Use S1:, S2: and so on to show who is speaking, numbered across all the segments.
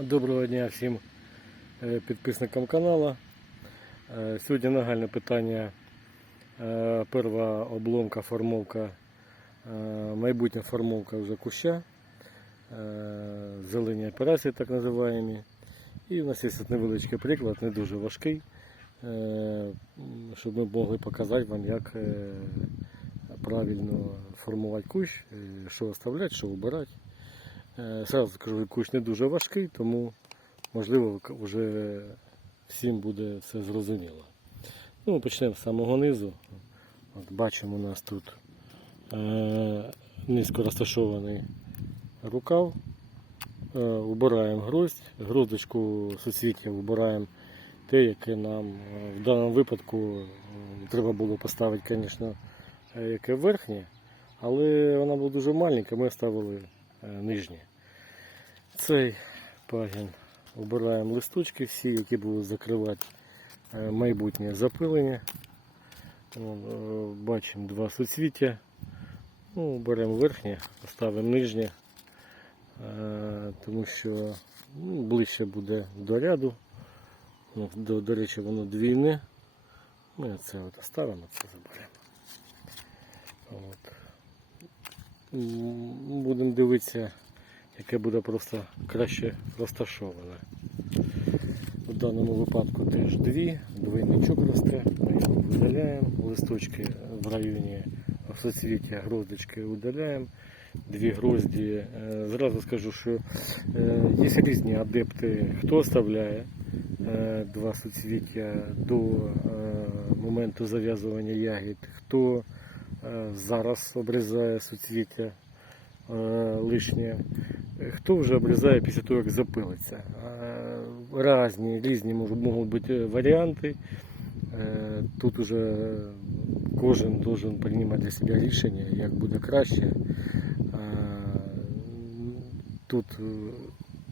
S1: Доброго дня всім е, підписникам каналу. Е, Сьогодні нагальне питання. е, Перша обломка, формовка, майбутня формовка вже куща, зелені операції так називаємо. І у нас є невеличкий приклад, не дуже важкий, щоб ми могли показати вам, як правильно формувати кущ, що оставляти, що вибирати. Е, Сразу скажу, кущ не дуже важкий, тому можливо вже всім буде все зрозуміло. Ну, почнемо з самого низу. От бачимо, у нас тут е, низько розташований рукав. Е, убираємо гроздь, гроздочку суцвіття вибираємо те, яке нам е, в даному випадку треба було поставити, звісно, яке верхнє, але вона була дуже маленька, ми ставили е, нижнє. Цей пагін обираємо листочки всі, які будуть закривати е, майбутнє запилення. Е, Бачимо два суцвіття. Ну, беремо верхнє, ставимо нижнє, тому що ну, ближче буде до ряду. Ну, До, до речі, воно двійне. Ми це от оставимо, це заберемо. От. Будемо дивитися, яке буде просто краще розташоване. В даному випадку теж дві, двойничок росте, ми його видаляємо, листочки в районі соцвіття гроздочки видаляємо, дві грозді. Е, Зразу скажу, що е, є різні адепти, хто оставляє е, два суцвіття до моменту зав'язування ягід, хто зараз обрізає суцвіття е, лишнє. Хто вже обрізає після того, як запилиться. Е, Разні, різні можуть, бути варіанти. Е, Тут уже кожен должен приймати для себе рішення, як буде краще. Е, Тут е,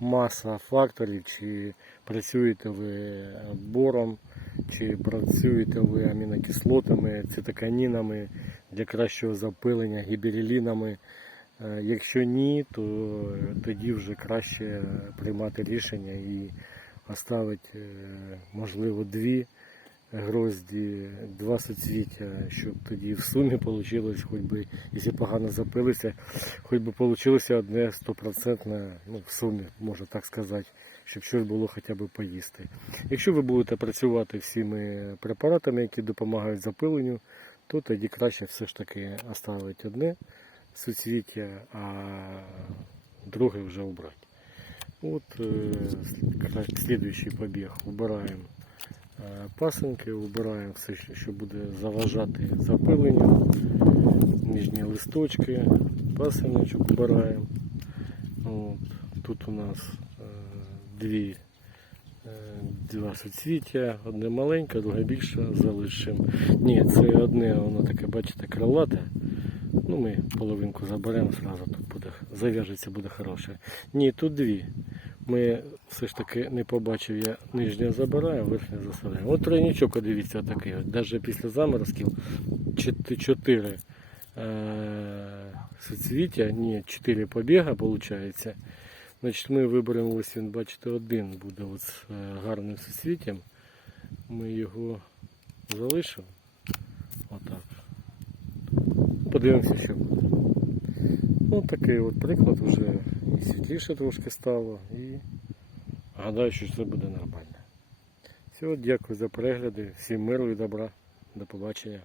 S1: маса факторів, чи працюєте ви бором, чи працюєте ви амінокислотами, цитоканінами для кращого запилення, гіберелінами. Е, Якщо ні, то тоді вже краще приймати рішення і оставити, е, можливо, дві грозді, два соцвіття, щоб тоді в сумі вийшло, хоч би, якщо погано запилися, хоч би вийшло одне стопроцентне, ну, в сумі, можна так сказати, щоб щось було хоча б поїсти. Якщо ви будете працювати всіми препаратами, які допомагають запиленню, то тоді краще все ж таки оставити одне суцвіття, а друге вже убрати. От е, слідуючий побіг. Убираємо е, пасинки, убираємо все, що- буде заважати запиленню, нижні листочки, пасиночок убираємо. От. Тут у нас е, дві, два суцвіття, одне маленьке, друге більше залишимо. Ні, це одне, воно таке, бачите, крилате. Ну, ми половинку заберемо зразу, тут буде, зав'яжеться, буде хороше. Ні, тут дві. Ми все ж таки не побачив, я нижнє забираю, верхнє засилаю. От тройничок, дивіться, такий. Навіть після заморозків чотири е- суцвіття, ні, чотири побіга, виходить. Значить, ми виберемо, ось він, бачите, один буде з е, гарним суцвіттям. Ми його залишимо. Отак. Подивимося, що буде. Ось такий от приклад вже і світліше трошки стало. І гадаю, що це буде нормально. Все, дякую за перегляди. Всім миру і добра. До побачення.